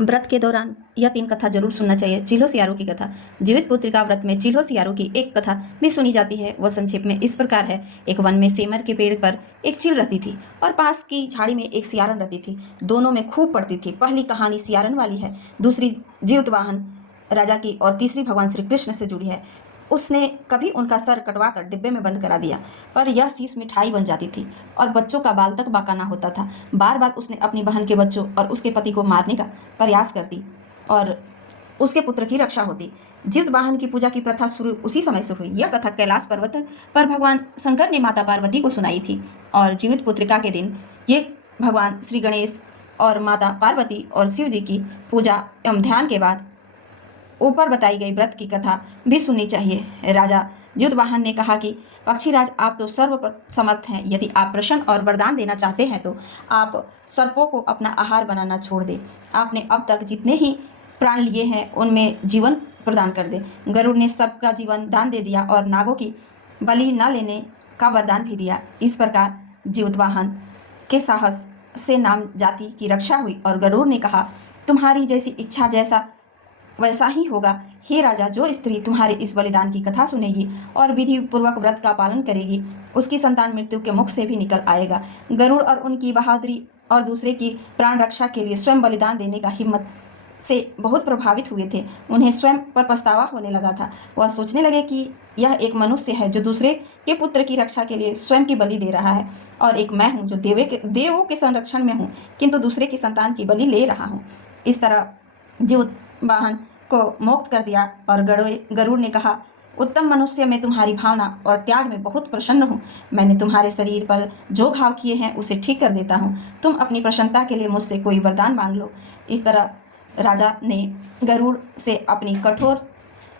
व्रत के दौरान यह 3 कथा जरूर सुनना चाहिए। चिल्हो सियारू की कथा। जीवित पुत्रिका व्रत में चिल्हो सियारू की एक कथा भी सुनी जाती है। वह संक्षेप में इस प्रकार है। एक वन में सेमर के पेड़ पर एक चील रहती थी और पास की झाड़ी में एक सियारन रहती थी। दोनों में खूब पड़ती थी। पहली कहानी सियारन वाली है, दूसरी जीवित वाहन राजा की और तीसरी भगवान श्री कृष्ण से जुड़ी है। उसने कभी उनका सर कटवा कर डिब्बे में बंद करा दिया, पर यह शीश मिठाई बन जाती थी और बच्चों का बाल तक बाकाना होता था। बार बार उसने अपनी बहन के बच्चों और उसके पति को मारने का प्रयास करती और उसके पुत्र की रक्षा होती। जीवित वाहन की पूजा की प्रथा शुरू उसी समय से हुई। यह कथा कैलाश पर्वत पर भगवान शंकर ने माता पार्वती को सुनाई थी और जीवित पुत्रिका के दिन ये भगवान श्री गणेश और माता पार्वती और शिव जी की पूजा एवं ध्यान के बाद ऊपर बताई गई व्रत की कथा भी सुननी चाहिए। राजा जीवतवाहन ने कहा कि पक्षीराज, आप तो सर्व समर्थ हैं। यदि आप प्रसन्न और वरदान देना चाहते हैं तो आप सर्पों को अपना आहार बनाना छोड़ दें। आपने अब तक जितने ही प्राण लिए हैं उनमें जीवन प्रदान कर दे। गरुड़ ने सबका जीवन दान दे दिया और नागों की बलि न लेने का वरदान भी दिया। इस प्रकार जीवतवाहन के साहस से नाम जाति की रक्षा हुई और गरुड़ ने कहा, तुम्हारी जैसी इच्छा जैसा वैसा ही होगा। हे राजा, जो स्त्री तुम्हारे इस बलिदान की कथा सुनेगी और विधि पूर्वक व्रत का पालन करेगी, उसकी संतान मृत्यु के मुख से भी निकल आएगा। गरुड़ और उनकी बहादुरी और दूसरे की प्राण रक्षा के लिए स्वयं बलिदान देने का हिम्मत से बहुत प्रभावित हुए थे। उन्हें स्वयं पर पछतावा होने लगा था। वह सोचने लगे कि यह एक मनुष्य है जो दूसरे के पुत्र की रक्षा के लिए स्वयं की बलि दे रहा है और एक मैं हूँ जो देवों के संरक्षण में हूँ किंतु दूसरे की संतान की बलि ले रहा हूँ। इस तरह जीव वाहन को मुक्त कर दिया और गरुड़ ने कहा, उत्तम मनुष्य, मैं तुम्हारी भावना और त्याग में बहुत प्रसन्न हूँ। मैंने तुम्हारे शरीर पर जो घाव किए हैं उसे ठीक कर देता हूँ। तुम अपनी प्रसन्नता के लिए मुझसे कोई वरदान मांग लो। इस तरह राजा ने गरुड़ से अपनी कठोर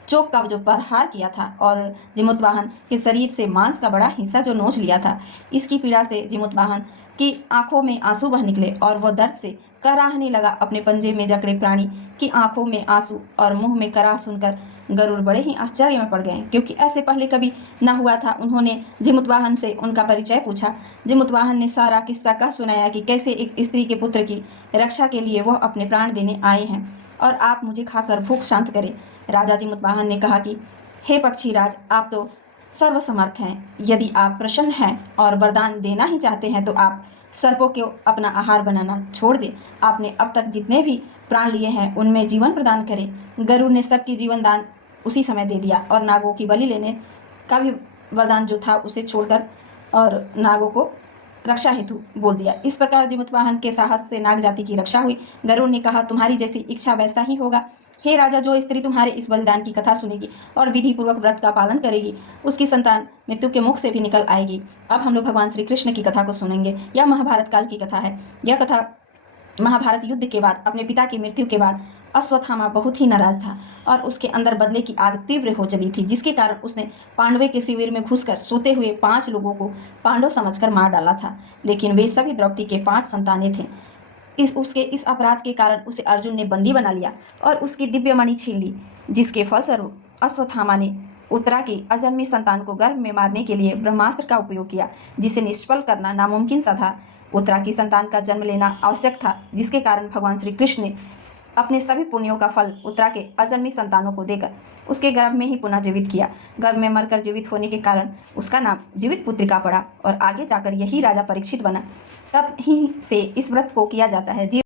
चोक का जो प्रहार किया था और जीमूतवाहन के शरीर से मांस का बड़ा हिस्सा जो नोच लिया था, इसकी पीड़ा से जीमूतवाहन की आंखों में आंसू बह निकले और वह दर्द से कराहने लगा। अपने पंजे में जकड़े प्राणी की आंखों में आंसू और मुंह में कराह सुनकर गरुड़ बड़े ही आश्चर्य में पड़ गए, क्योंकि ऐसे पहले कभी न हुआ था। उन्होंने जीमूतवाहन से उनका परिचय पूछा। जीमूतवाहन ने सारा किस्सा कह सुनाया कि कैसे एक स्त्री के पुत्र की रक्षा के लिए वह अपने प्राण देने आए हैं और आप मुझे खाकर भूख शांत करें। राजा जीमूतवाहन ने कहा कि हे पक्षीराज, आप तो सर्वसमर्थ हैं। यदि आप प्रसन्न हैं और वरदान देना ही चाहते हैं तो आप सर्पों को अपना आहार बनाना छोड़ दें। आपने अब तक जितने भी प्राण लिए हैं उनमें जीवन प्रदान करें। गरुड़ ने सबकी जीवन दान उसी समय दे दिया और नागों की बलि लेने का भी वरदान जो था उसे छोड़कर और नागों को रक्षा हेतु बोल दिया। इस प्रकार जीमूतवाहन के साहस से नाग जाति की रक्षा हुई। गरुड़ ने कहा, तुम्हारी जैसी इच्छा वैसा ही होगा। हे राजा, जो स्त्री तुम्हारे इस बलिदान की कथा सुनेगी और विधि पूर्वक व्रत का पालन करेगी, उसकी संतान मृत्यु के मुख से भी निकल आएगी। अब हम लोग भगवान श्री कृष्ण की कथा को सुनेंगे। यह महाभारत काल की कथा है। यह कथा महाभारत युद्ध के बाद अपने पिता की मृत्यु के बाद अश्वत्थामा बहुत ही नाराज था और उसके अंदर बदले की आग तीव्र हो चली थी, जिसके कारण उसने पांडवों के शिविर में घुसकर सोते हुए 5 लोगों को पांडव समझकर मार डाला था। लेकिन वे सभी द्रौपदी के 5 संतानें थे। उसके इस अपराध के कारण उसे अर्जुन ने बंदी बना लिया और उसकी दिव्य मणि छीन ली, जिसके फलस्वरूप अश्वत्थामा ने उत्तरा की अजन्मी संतान को गर्भ में मारने के लिए ब्रह्मास्त्र का उपयोग किया, जिसे निष्फल करना नामुमकिन सा था। उत्तरा की संतान का जन्म लेना आवश्यक था, जिसके कारण भगवान श्री कृष्ण ने अपने सभी पुण्यों का फल उत्तरा के अजन्मी संतानों को देकर उसके गर्भ में ही पुनः जीवित किया। गर्भ में मरकर जीवित होने के कारण उसका नाम जीवित पुत्रिका पड़ा और आगे जाकर यही राजा परीक्षित बना। तब ही से इस व्रत को किया जाता है।